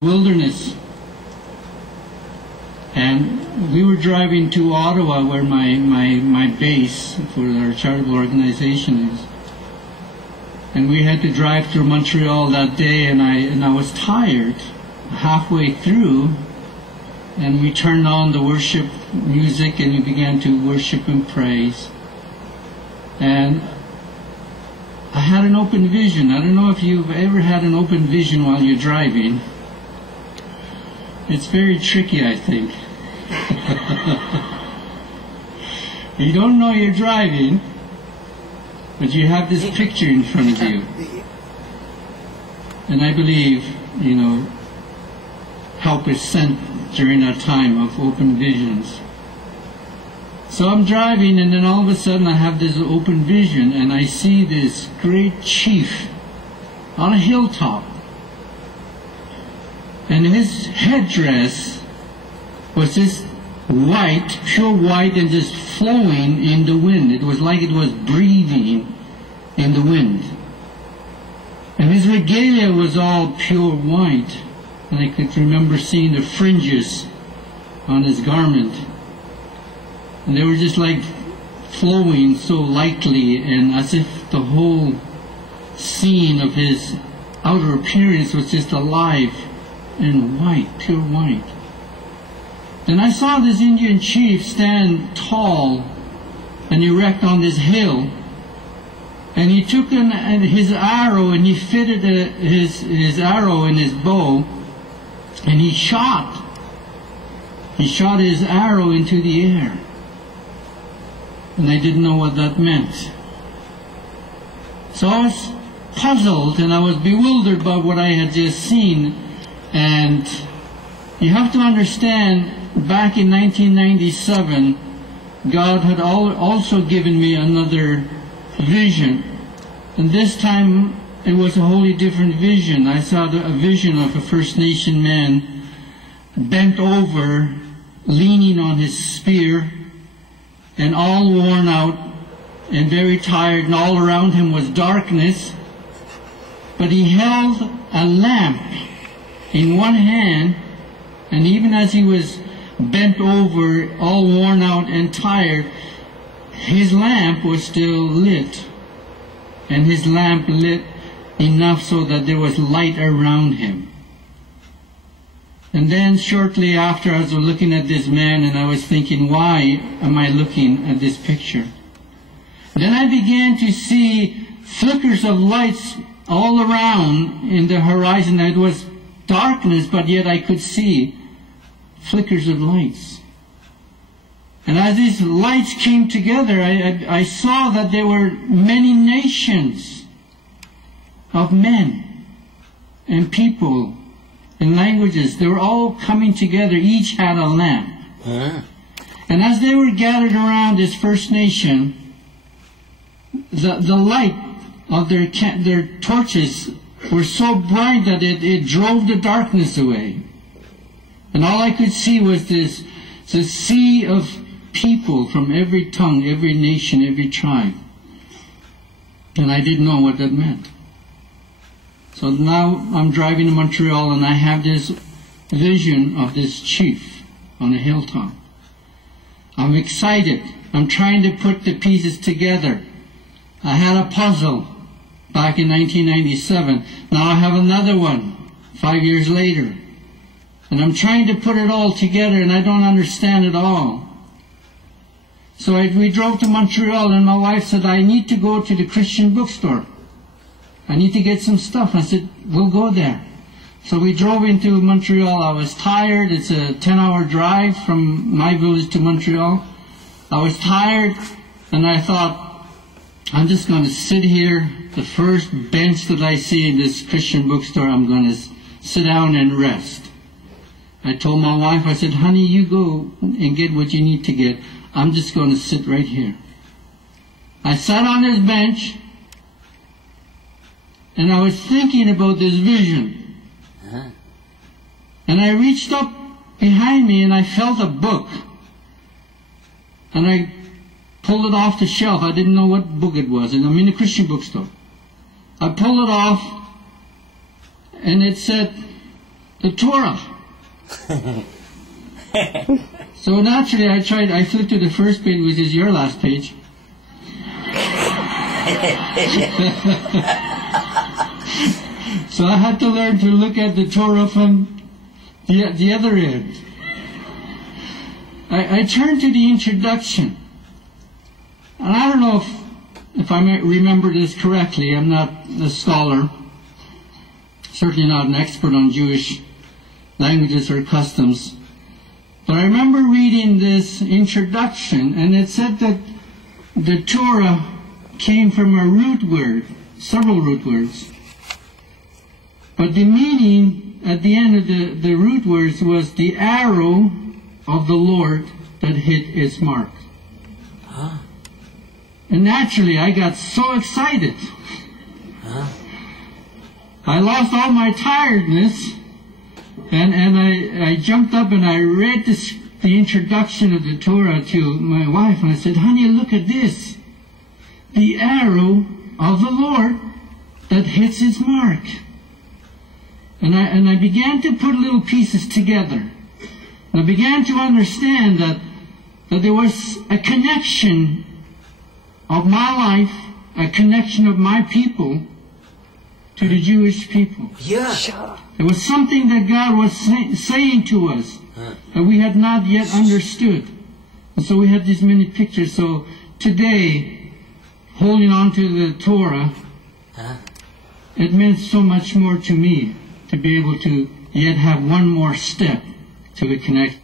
wilderness. And we were driving to Ottawa, where my base for our charitable organization is. And we had to drive through Montreal that day, and I was tired halfway through, and we turned on the worship music and we began to worship and praise. And I had an open vision. I don't know if you've ever had an open vision while you're driving. It's very tricky, I think. You don't know you're driving, but you have this picture in front of you. And I believe, help is sent during our time of open visions. So I'm driving, and then all of a sudden I have this open vision, and I see this great chief on a hilltop. And his headdress was this white, pure white, and just flowing in the wind. It was like it was breathing in the wind. And his regalia was all pure white. And I could remember seeing the fringes on his garment. And they were just like flowing so lightly, and as if the whole scene of his outer appearance was just alive and white, pure white. And I saw this Indian chief stand tall and erect on this hill, and he took his arrow and he fitted his arrow in his bow, and he shot his arrow into the air. And I didn't know what that meant. So I was puzzled and I was bewildered by what I had just seen. And you have to understand, back in 1997, God had also given me another vision. And this time it was a wholly different vision. I saw a vision of a First Nation man bent over, leaning on his spear, and all worn out and very tired, and all around him was darkness. But he held a lamp in one hand, and even as he was bent over, all worn out and tired, his lamp was still lit. And his lamp lit enough so that there was light around him. And then shortly after, I was looking at this man, and I was thinking, why am I looking at this picture? Then I began to see flickers of lights all around in the horizon. It was darkness, but yet I could see flickers of lights. And as these lights came together, I saw that there were many nations of men and people and languages. They were all coming together. Each had a lamp. And as they were gathered around this First Nation, the light of their torches were so bright that it drove the darkness away. And all I could see was this sea of people from every tongue, every nation, every tribe. And I didn't know what that meant. So now I'm driving to Montreal, and I have this vision of this chief on a hilltop. I'm excited. I'm trying to put the pieces together. I had a puzzle back in 1997. Now I have another one 5 years later. And I'm trying to put it all together, and I don't understand it all. So we drove to Montreal, and my wife said, I need to go to the Christian bookstore. I need to get some stuff. I said, we'll go there. So we drove into Montreal. I was tired. It's a 10-hour drive from my village to Montreal. I was tired, and I thought, I'm just going to sit here. The first bench that I see in this Christian bookstore, I'm going to sit down and rest. I told my wife, I said, honey, you go and get what you need to get. I'm just going to sit right here. I sat on this bench, and I was thinking about this vision. And I reached up behind me, and I felt a book. And I pulled it off the shelf. I didn't know what book it was, and I'm in a Christian bookstore. I pulled it off, and it said, the Torah. So naturally I flipped to the first page, which is your last page. So I had to learn to look at the Torah from the other end. I turned to the introduction. And I don't know if I remember this correctly. I'm not a scholar, certainly not an expert on Jewish languages or customs. But I remember reading this introduction, and it said that the Torah came from a root word, several root words. But the meaning at the end of the root words was the arrow of the Lord that hit its mark. Huh? And naturally, I got so excited. Huh? I lost all my tiredness, and I jumped up and I read the introduction of the Torah to my wife, and I said, "Honey, look at this. The arrow of the Lord that hits its mark." And I began to put little pieces together. And I began to understand that there was a connection of my life, a connection of my people to the Jewish people. Yeah. There was something that God was saying to us that we had not yet understood. And so we had these many pictures. So today, holding on to the Torah, it meant so much more to me to be able to yet have one more step to the connection.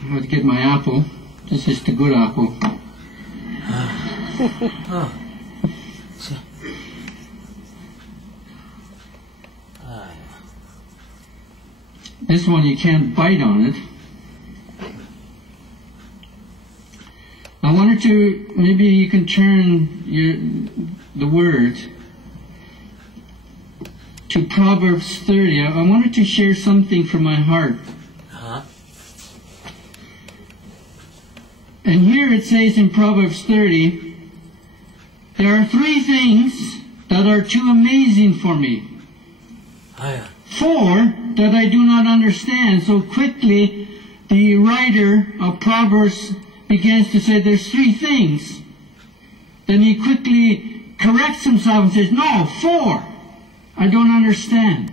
I have to get my apple. This is the good apple. This one you can't bite on it. I wanted to, maybe you can turn the word to Proverbs 30. I wanted to share something from my heart. And here it says in Proverbs 30, there are 3 things that are too amazing for me. 4 that I do not understand. So quickly, the writer of Proverbs begins to say there's 3 things. Then he quickly corrects himself and says, no, 4. I don't understand.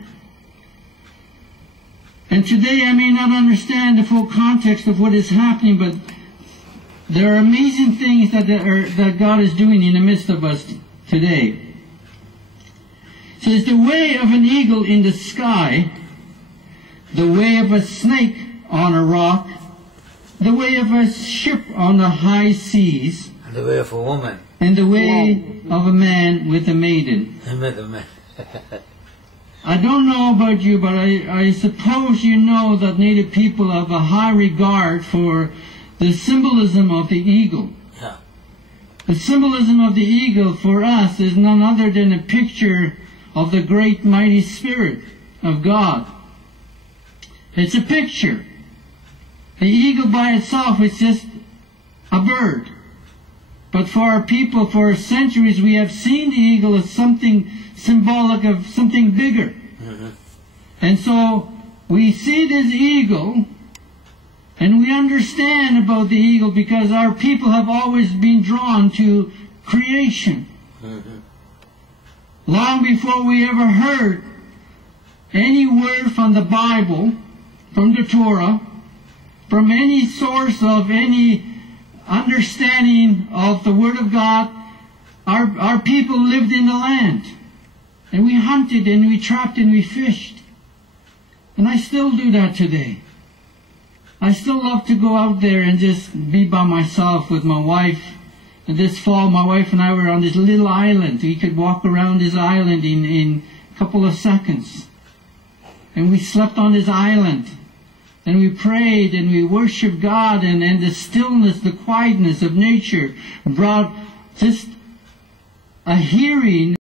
And today I may not understand the full context of what is happening, but there are amazing things that God is doing in the midst of us today. It says, the way of an eagle in the sky, the way of a snake on a rock, the way of a ship on the high seas, And the way of a woman. and the way of a man with a maiden. I met a man. I don't know about you, but I suppose you know that Native people have a high regard for the symbolism of the eagle. Yeah. The symbolism of the eagle for us is none other than a picture of the great mighty Spirit of God. It's a picture. The eagle by itself is just a bird. But for our people, for centuries, we have seen the eagle as something symbolic of something bigger. And so we see this eagle, and we understand about the eagle because our people have always been drawn to creation. Long before we ever heard any word from the Bible, from the Torah, from any source of any understanding of the Word of God, our people lived in the land. And we hunted and we trapped and we fished. And I still do that today. I still love to go out there and just be by myself with my wife. And this fall, my wife and I were on this little island. We could walk around this island in a couple of seconds. And we slept on this island. And we prayed and we worshiped God. And the stillness, the quietness of nature brought just a hearing